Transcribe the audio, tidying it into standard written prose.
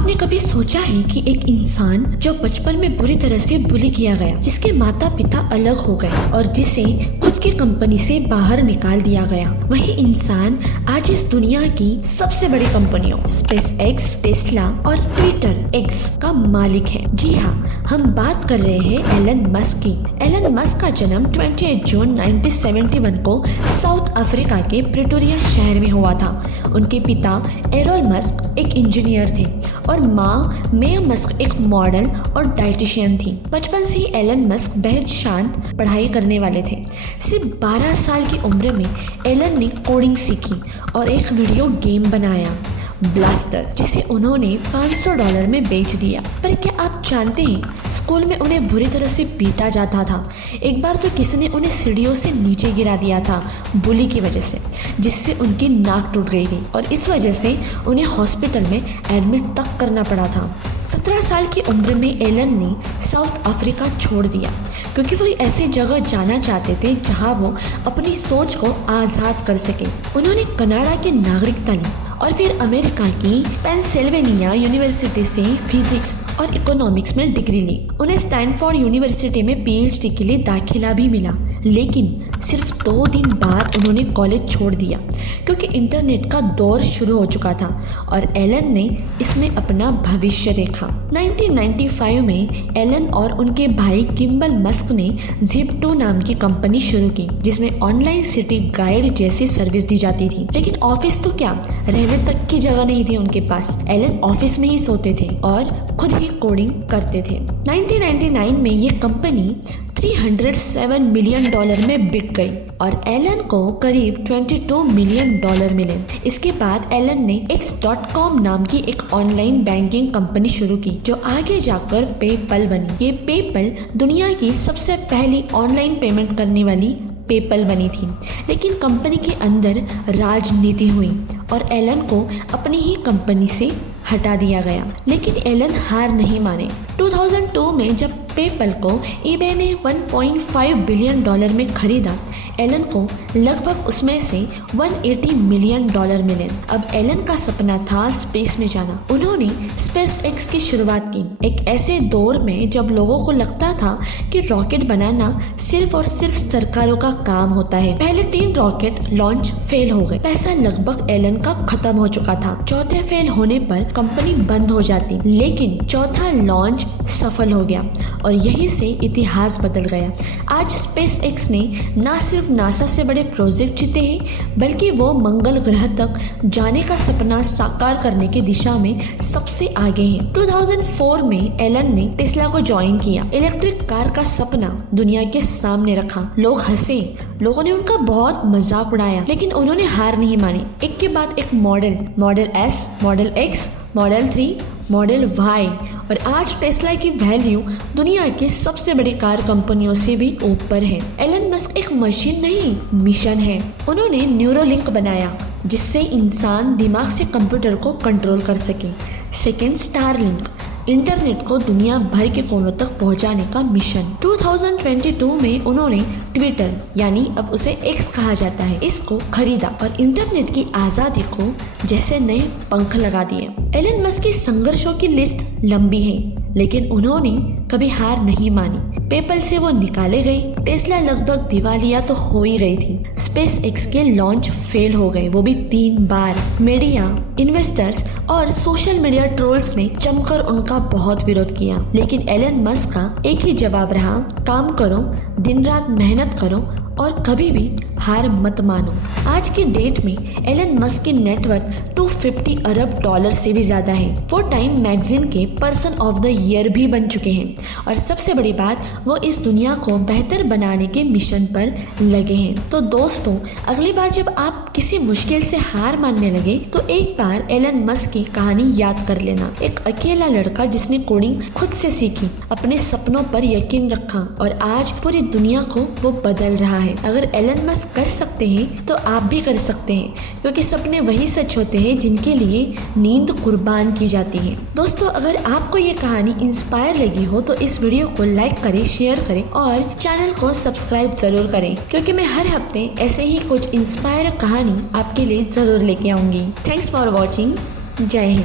आपने कभी सोचा है कि एक इंसान जो बचपन में बुरी तरह से बुली किया गया, जिसके माता पिता अलग हो गए और जिसे खुद की कंपनी से बाहर निकाल दिया गया, वही इंसान आज इस दुनिया की सबसे बड़ी कंपनियों स्पेस एक्स, टेस्ला और ट्विटर एक्स का मालिक है। जी हाँ, हम बात कर रहे हैं एलन मस्क की। एलन मस्क का जन्म 28 जून 1971 को साउथ अफ्रीका के प्रिटोरिया शहर में हुआ था। उनके पिता एरोल मस्क एक इंजीनियर थे और माँ मे मस्क एक मॉडल और डाइटिशियन थी। बचपन से ही एलन मस्क बेहद शांत पढ़ाई करने वाले थे। सिर्फ 12 साल की उम्र में एलन ने कोडिंग सीखी और एक वीडियो गेम बनाया, ब्लास्टर, जिसे उन्होंने $500 में बेच दिया। पर क्या आप जानते हैं, स्कूल में उन्हें बुरी तरह से पीटा जाता था। एक बार तो किसी ने उन्हें सीढ़ियों से नीचे गिरा दिया था बुली की वजह से, जिससे उनकी नाक टूट गई थी और इस वजह से उन्हें हॉस्पिटल में एडमिट तक करना पड़ा था। 17 साल की उम्र में एलन ने साउथ अफ्रीका छोड़ दिया क्योंकि वो ऐसी जगह जाना चाहते थे जहां वो अपनी सोच को आज़ाद कर सके। उन्होंने कनाडा की नागरिकता ली और फिर अमेरिका की पेंसिल्वेनिया यूनिवर्सिटी से फिजिक्स और इकोनॉमिक्स में डिग्री ली। उन्हें स्टैनफोर्ड यूनिवर्सिटी में पीएचडी के लिए दाखिला भी मिला, लेकिन सिर्फ 2 दिन बाद उन्होंने कॉलेज छोड़ दिया क्योंकि इंटरनेट का दौर शुरू हो चुका था और एलन ने इसमें अपना भविष्य देखा। 1995 में एलन और उनके भाई किम्बल मस्क ने Zip2 नाम की कंपनी शुरू की, जिसमें ऑनलाइन सिटी गाइड जैसी सर्विस दी जाती थी। लेकिन ऑफिस तो क्या, रहने तक की जगह नहीं थी उनके पास। एलन ऑफिस में ही सोते थे और खुद ही कोडिंग करते थे। 1999 में ये कंपनी $307 मिलियन में बिक गई और एलन को करीब $22 मिलियन मिले। इसके बाद एलन ने X.com नाम की एक ऑनलाइन बैंकिंग कंपनी शुरू की, जो आगे जाकर पेपल बनी। ये पेपल दुनिया की सबसे पहली ऑनलाइन पेमेंट करने वाली पेपल बनी थी। लेकिन कंपनी के अंदर राजनीति हुई और एलन को अपनी ही कंपनी से हटा दिया गया। लेकिन एलन हार नहीं माने। 2002 में जब पेपल को eBay ने $1.5 बिलियन में खरीदा, एलन को लगभग उसमें से $180 मिलियन मिले। अब एलन का सपना था स्पेस में जाना। उन्होंने स्पेस एक्स की शुरुआत की, एक ऐसे दौर में जब लोगों को लगता था कि रॉकेट बनाना सिर्फ और सिर्फ सरकारों का काम होता है। पहले 3 रॉकेट लॉन्च फेल हो गए, पैसा लगभग एलन का खत्म हो चुका था। चौथे फेल होने पर कंपनी बंद हो जाती, लेकिन चौथा लॉन्च सफल हो गया और यहीं से इतिहास बदल गया। आज स्पेस एक्स ने न सिर्फ नासा से बड़े प्रोजेक्ट जीते हैं, बल्कि वो मंगल ग्रह तक जाने का सपना साकार करने की दिशा में सबसे आगे हैं। 2004 में एलन ने टेस्ला को ज्वाइन किया, इलेक्ट्रिक कार का सपना दुनिया के सामने रखा। लोग हंसे, लोगों ने उनका बहुत मजाक उड़ाया, लेकिन उन्होंने हार नहीं मानी। एक के बाद एक model S, model X, model 3, model Y और आज टेस्ला की वैल्यू दुनिया की सबसे बड़ी कार कंपनियों से भी ऊपर है। एलन मस्क एक मशीन नहीं, मिशन है। उन्होंने न्यूरोलिंक बनाया, जिससे इंसान दिमाग से कंप्यूटर को कंट्रोल कर सके। सेकेंड, स्टारलिंक, इंटरनेट को दुनिया भर के कोनों तक पहुंचाने का मिशन। 2022 में उन्होंने ट्विटर, यानी अब उसे एक्स कहा जाता है, इसको खरीदा और इंटरनेट की आजादी को जैसे नए पंख लगा दिए। एलन मस्क की संघर्षों की लिस्ट लंबी है, लेकिन उन्होंने कभी हार नहीं मानी। पेपल से वो निकाले गए, टेस्ला लगभग दिवालिया तो हो ही गई थी, स्पेस एक्स के लॉन्च फेल हो गए, वो भी 3 बार। मीडिया, इन्वेस्टर्स और सोशल मीडिया ट्रोल्स ने जमकर उनका बहुत विरोध किया, लेकिन एलन मस्क का एक ही जवाब रहा, काम करो, दिन रात मेहनत करो और कभी भी हार मत मानो। आज की डेट में एलन मस्क की नेटवर्थ $250 अरब से भी ज्यादा है। वो टाइम मैगजीन के पर्सन ऑफ द ईयर भी बन चुके हैं और सबसे बड़ी बात, वो इस दुनिया को बेहतर बनाने के मिशन पर लगे हैं। तो दोस्तों, अगली बार जब आप किसी मुश्किल से हार मानने लगे तो एक बार एलन मस्क की कहानी याद कर लेना। एक अकेला लड़का जिसने कोडिंग खुद से सीखी, अपने सपनों पर यकीन रखा और आज पूरी दुनिया को वो बदल रहा है। अगर एलन मस्क कर सकते हैं तो आप भी कर सकते हैं, क्योंकि सपने वही सच होते हैं जिनके लिए नींद कुर्बान की जाती है। दोस्तों, अगर आपको ये कहानी इंस्पायर लगी हो तो इस वीडियो को लाइक करें, शेयर करें और चैनल को सब्सक्राइब जरूर करें, क्योंकि मैं हर हफ्ते ऐसे ही कुछ इंस्पायर कहानी आपके लिए जरूर लेके आऊंगी। Thanks for watching. जय हिंद।